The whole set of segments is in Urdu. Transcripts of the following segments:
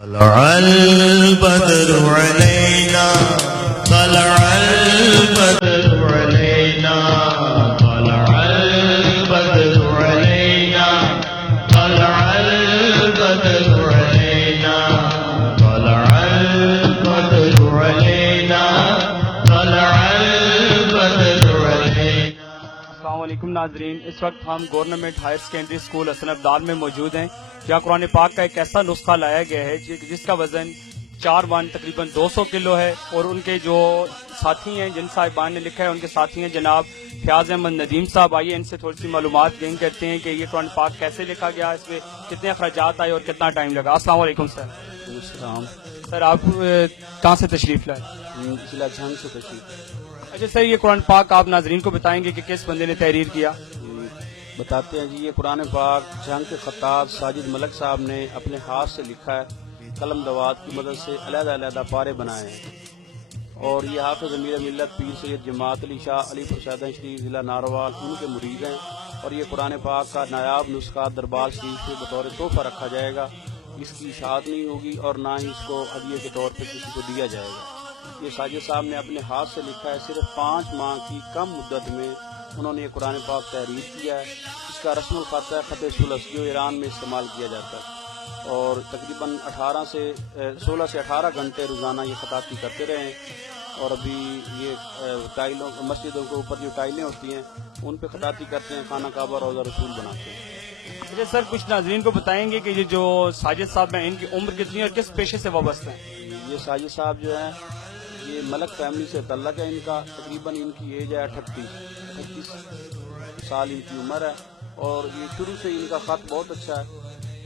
طلع البدر علينا طلع البدر علينا طلع البدر علينا طلع البدر علينا طلع البدر علينا طلع البدر علينا۔ السلام علیکم ناظرین، اس وقت ہم گورنمنٹ ہائر سیکنڈری اسکول حسن ابدال میں موجود ہیں جہاں قرآن پاک کا ایک ایسا نسخہ لایا گیا ہے جس کا وزن 4 من تقریباً 200 کلو ہے، اور ان کے جو ساتھی ہیں جن صاحبان نے لکھا ہے ان کے ساتھی ہیں جناب فیاض احمد ندیم صاحب۔ آئیے ان سے تھوڑی سی معلومات گین کرتے ہیں کہ یہ قرآن پاک کیسے لکھا گیا، اس میں کتنے اخراجات آئے اور کتنا ٹائم لگا۔ السلام علیکم سر۔ السلام۔ سر آپ کہاں سے تشریف لائے؟ ضلع جھنگ سے تشریف۔ اچھا سر، یہ قرآن پاک آپ ناظرین کو بتائیں گے کہ کس بندے نے تحریر کیا؟ بتاتے ہیں جی، یہ قرآن پاک جھنگ کے خطاط ساجد ملک صاحب نے اپنے ہاتھ سے لکھا ہے، قلم دوات کی مدد سے علیحدہ علیحدہ پارے بنائے ہیں، اور یہ حافظ امیر ملت پیر سید جماعت علی شاہ علی پور سیدن شریف ضلع ناروال ان کے مرید ہیں، اور یہ قرآن پاک کا نایاب نسخہ دربار شریف سے بطور تحفہ رکھا جائے گا۔ اس کی اشاعت نہیں ہوگی اور نہ ہی اس کو ہدیے کے طور پہ کسی کو دیا جائے گا۔ یہ ساجد صاحب نے اپنے ہاتھ سے لکھا ہے، صرف 5 ماہ کی کم مدت میں انہوں نے یہ قرآن پاک تحریر کیا ہے۔ اس کا رسم الخط ہے خط ثلث، جو ایران میں استعمال کیا جاتا ہے، اور تقریباً 16 سے 18 گھنٹے روزانہ یہ خطاطی کرتے رہے ہیں، اور ابھی یہ ٹائلوں مسجدوں کے اوپر جو ٹائلیں ہوتی ہیں ان پہ خطاطی کرتے ہیں، خانہ کعبہ روضہ رسول بناتے ہیں۔ مجھے سر کچھ ناظرین کو بتائیں گے کہ یہ جو ساجد صاحب ہیں ان کی عمر کتنی ہے اور کس پیشے سے وابستہ ہیں؟ یہ ساجد صاحب جو ہیں یہ ملک فیملی سے تعلق ہے، ان کا تقریباً ان کی ایج ہے 38 سال ان کی عمر ہے، اور یہ شروع سے ان کا خط بہت اچھا ہے،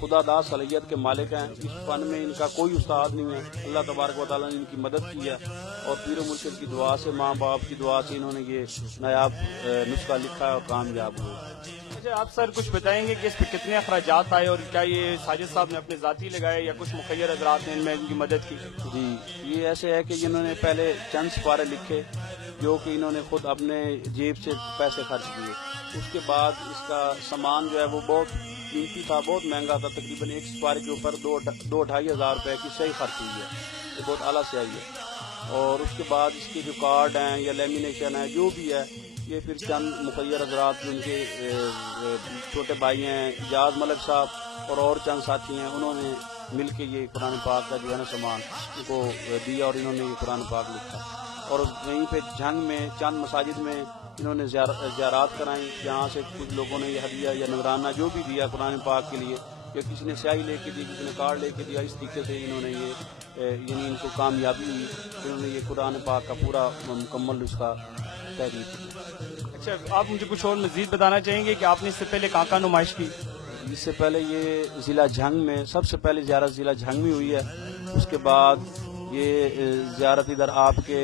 خدا داد صلاحیت کے مالک ہیں، اس فن میں ان کا کوئی استاد نہیں ہے، اللہ تبارک و تعالیٰ نے ان کی مدد کی ہے، اور پیر و مرشد کی دعا سے، ماں باپ کی دعا سے انہوں نے یہ نایاب نسخہ لکھا ہے اور کامیاب ہوئے۔ اچھا آپ سر کچھ بتائیں گے کہ اس پہ کتنے اخراجات آئے، اور کیا یہ ساجد صاحب نے اپنے ذاتی لگائے یا کچھ مخیر حضرات نے ان میں ان کی مدد کی؟ جی، یہ ایسے ہے کہ انہوں نے پہلے چند سپارے لکھے جو کہ انہوں نے خود اپنے جیب سے پیسے خرچ کیے، اس کے بعد اس کا سامان جو ہے وہ بہت قیمتی تھا، بہت مہنگا تھا، تقریباً ایک سپارے کے اوپر 2-2.5 ہزار روپے کی سیاہی خرچ ہوئی ہے، یہ بہت اعلیٰ سیاہی ہے، اور اس کے بعد اس کے جو کارڈ ہیں یا لیمینیشن ہے جو بھی ہے، یہ پھر چند مخیر حضرات جن کے چھوٹے بھائی ہیں اجاز ملک صاحب اور چند ساتھی ہیں، انہوں نے مل کے یہ قرآن پاک کا جو ہے نا سامان ان کو دیا، اور انہوں نے یہ قرآن پاک لکھا، اور وہیں پہ جھنگ میں چند مساجد میں انہوں نے زیارات کرائیں، جہاں سے کچھ لوگوں نے یہ ہدیہ یا نذرانہ جو بھی دیا قرآن پاک کے لیے، یا کسی نے سیاہی لے کے دی، کسی نے کارڈ لے کے دیا، اس طریقے سے انہوں نے یہ یعنی ان کو کامیابی ہوئی، انہوں نے یہ قرآن پاک کا پورا مکمل نسخہ تحریر کیا۔ اچھا آپ مجھے کچھ اور مزید بتانا چاہیں گے کہ آپ نے اس سے پہلے کہاں کہاں نمائش کی؟ اس سے پہلے یہ ضلع جھنگ میں سب سے پہلے زیارت ضلع جھنگ میں ہوئی ہے، اس کے بعد یہ زیارت ادھر آپ کے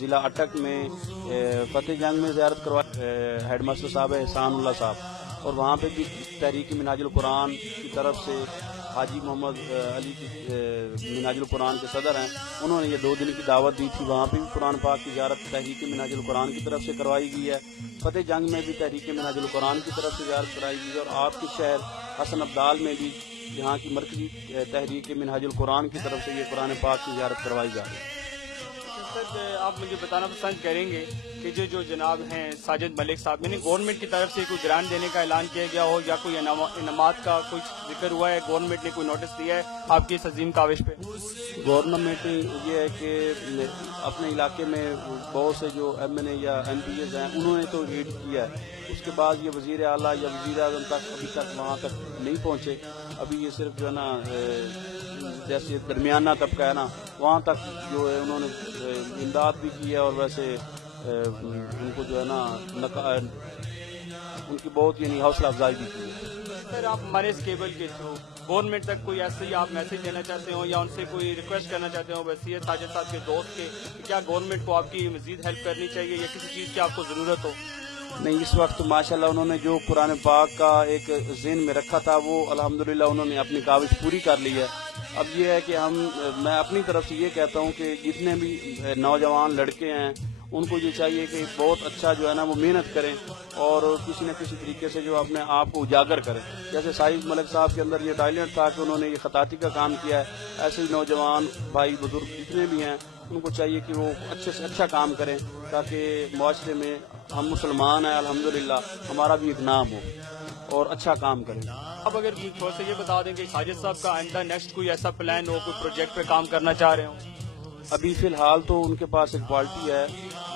ضلع اٹک میں فتح جنگ میں زیارت کروائی، ہیڈ ماسٹر صاحب ہے احسان اللہ صاحب، اور وہاں پہ بھی تحریک منہاج القرآن کی طرف سے حاجی محمد علی منہاج القرآن کے صدر ہیں، انہوں نے یہ 2 دن کی دعوت دی تھی، وہاں پہ بھی قرآن پاک کی زیارت تحریک منہاج القرآن کی طرف سے کروائی گئی ہے۔ فتح جنگ میں بھی تحریک منہاج القرآن کی طرف سے زیارت کرائی گئی، اور آپ کے شہر حسن ابدال میں بھی یہاں کی مرکزی تحریک منہاج القرآن کی طرف سے یہ قرآن پاک کی زیارت کروائی جا رہی ہے۔ سر آپ مجھے بتانا پسند کریں گے کہ جو جناب ہیں ساجد ملک صاحب، یعنی گورنمنٹ کی طرف سے کوئی گرانٹ دینے کا اعلان کیا گیا ہو یا کوئی انعامات کا کچھ ذکر ہوا ہے، گورنمنٹ نے کوئی نوٹس دیا ہے آپ کی اس عظیم کاوش پہ؟ گورنمنٹ یہ ہے کہ اپنے علاقے میں بہت سے جو ایم این اے یا ایم پی ایز ہیں انہوں نے تو ریڈ کیا ہے، اس کے بعد یہ وزیر اعلیٰ یا وزیر اعظم تک ابھی تک وہاں تک نہیں پہنچے، ابھی یہ صرف جو ہے نا جیسے درمیانہ طبقہ ہے نا وہاں تک جو ہے انہوں نے امداد بھی کی ہے، اور ویسے ان کو جو ہے نا ان کی بہت یعنی حوصلہ افزائی بھی کی ہے۔ سر آپ ہمارے اس کیبل کے تھرو گورنمنٹ تک کوئی ایسے ہی آپ میسج دینا چاہتے ہو یا ان سے کوئی ریکویسٹ کرنا چاہتے ہو ویسے ساجد صاحب کے دوست کے، کیا گورنمنٹ کو آپ کی مزید ہیلپ کرنی چاہیے یا کسی چیز کی آپ کو ضرورت ہو؟ نہیں، اس وقت ماشاءاللہ انہوں نے جو قرآن پاک کا ایک ذہن میں رکھا تھا وہ الحمدللہ انہوں نے اپنی کاوش پوری کر لی ہے۔ اب یہ ہے کہ میں اپنی طرف سے یہ کہتا ہوں کہ جتنے بھی نوجوان لڑکے ہیں ان کو یہ چاہیے کہ بہت اچھا جو ہے نا وہ محنت کریں اور کسی نہ کسی طریقے سے جو اپنے آپ کو اجاگر کریں. جیسے ساحل ملک صاحب کے اندر یہ ٹیلنٹ تھا کہ انہوں نے یہ خطاطی کا کام کیا ہے. ایسے ہی نوجوان بھائی بزرگ جتنے بھی ہیں ان کو چاہیے کہ وہ اچھے سے اچھا کام کریں تاکہ معاشرے میں ہم مسلمان ہیں الحمدللہ ہمارا بھی ایک نام ہو اور اچھا کام کریں. اب اگر تھوڑا سا یہ بتا دیں کہ ساجد صاحب کا آئندہ نیکسٹ کوئی ایسا پلان ہو، کوئی پروجیکٹ پہ کام کرنا چاہ رہے ہوں؟ ابھی فی الحال تو ان کے پاس ایک پارٹی ہے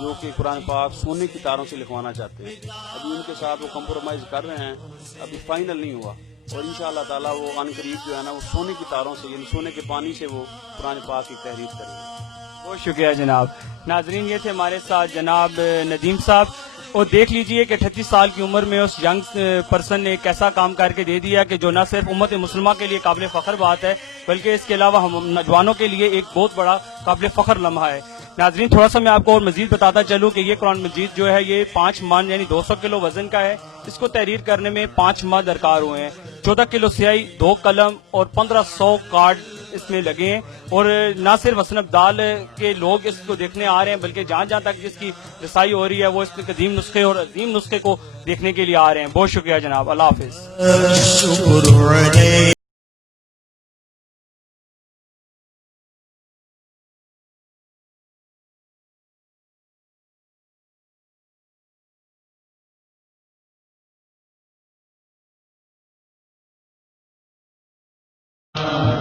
جو کہ قرآن پاک سونے کی تاروں سے لکھوانا چاہتے ہیں. ابھی ان کے ساتھ وہ کمپرومائز کر رہے ہیں, ابھی فائنل نہیں ہوا, اور انشاءاللہ تعالیٰ وہ عن قریب جو ہے نا وہ سونے کی تاروں سے یعنی سونے کے پانی سے وہ قرآن پاک کی تحریر کریں گے. بہت شکریہ جناب. ناظرین یہ تھے ہمارے ساتھ جناب ندیم صاحب, اور دیکھ لیجئے کہ 38 سال کی عمر میں اس ینگ پرسن نے ایک ایسا کام کر کے دے دیا کہ جو نہ صرف امت مسلمہ کے لیے قابل فخر بات ہے بلکہ اس کے علاوہ ہم نوجوانوں کے لیے ایک بہت بڑا قابل فخر لمحہ ہے. ناظرین تھوڑا سا میں آپ کو اور مزید بتاتا چلوں کہ یہ قرآن مجید جو ہے یہ 5 من یعنی 200 کلو وزن کا ہے. اس کو تحریر کرنے میں 5 ماہ درکار ہوئے ہیں. 14 کلو سیاہی, 2 قلم اور 1500 کارڈ اس میں لگے ہیں, اور نہ صرف حسن عبدال کے لوگ اس کو دیکھنے آ رہے ہیں بلکہ جہاں جہاں تک جس کی رسائی ہو رہی ہے وہ اس کے قدیم نسخے اور عظیم نسخے کو دیکھنے کے لیے آ رہے ہیں. بہت شکریہ جناب, اللہ حافظ. الشكر عليك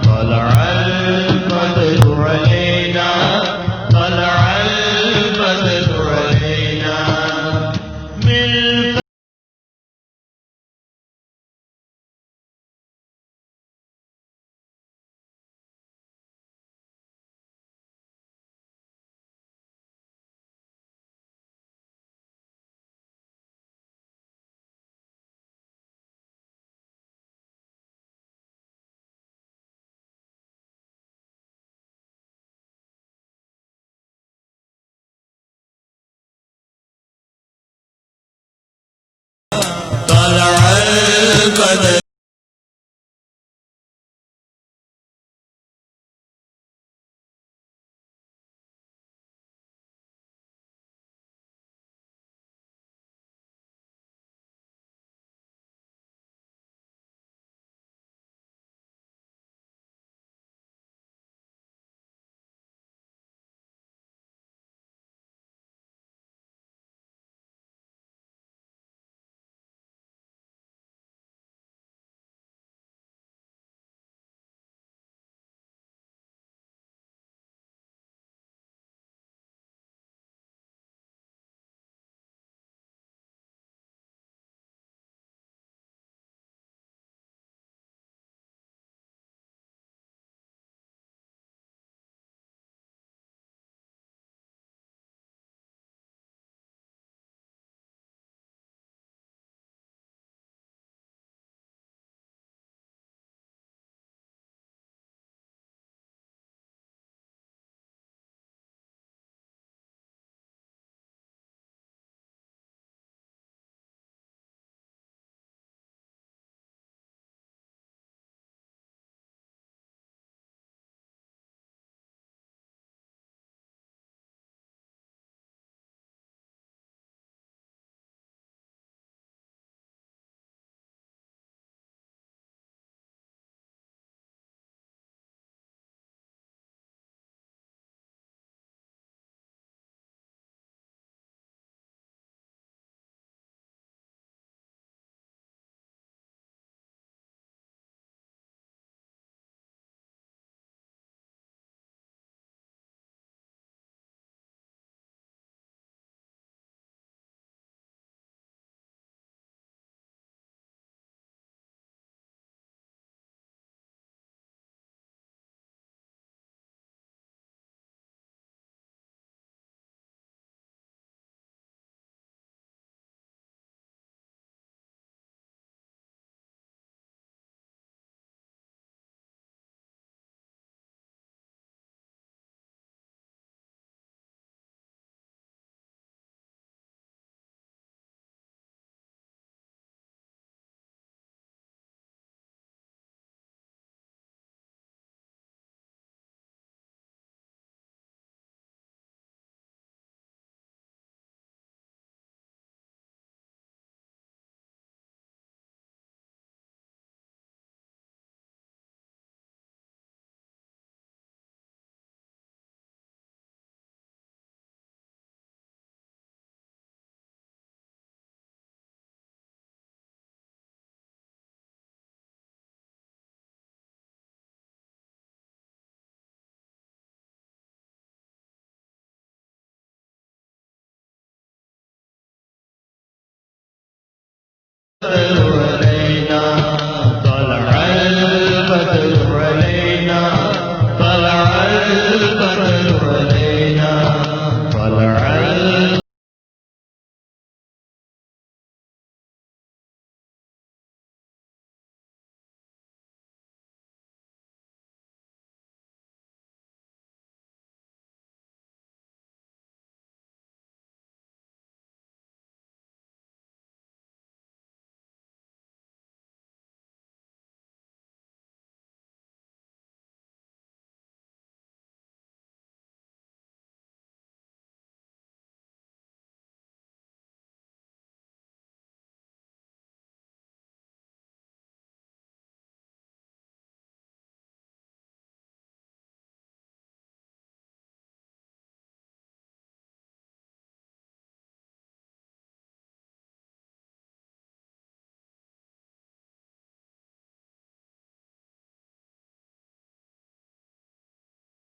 طلع البدر علينا طلع البدر علينا من طلع البدر